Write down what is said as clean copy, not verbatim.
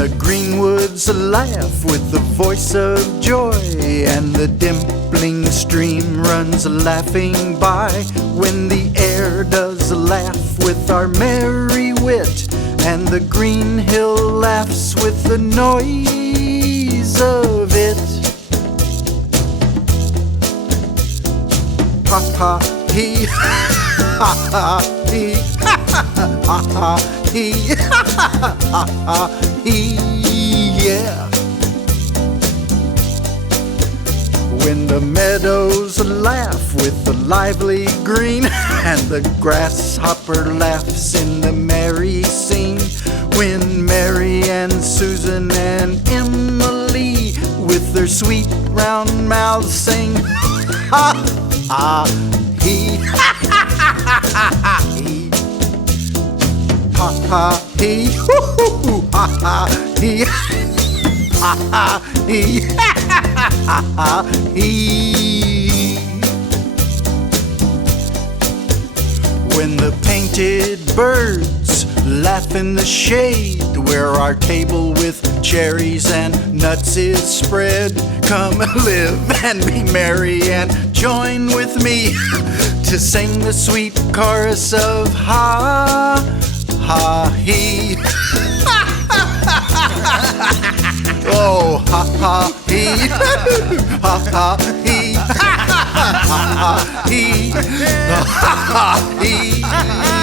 the greenwoods laugh with the voice of joy, and the dimpling stream runs laughing by, when the air does laugh with our merry wit, and the green hill laughs with the noise of it. Ha ha he, ha ha he, ha ha he, ha ha he, yeah. When the meadows laugh with the lively green, and the grasshopper laughs in the merry scene, when Mary and Susan and Emily with their sweet round mouths sing ha ha he, ha ha ha he, ha ha he, hoo hoo hoo, ha ha he, ha ha he, ha ha he. When the painted birds laugh in the shade, where our table with cherries and nuts is spread, come live and be merry and join with me to sing the sweet chorus of ha ha he. Oh, ha ha he, ha ha he, ha ha he, ha ha he.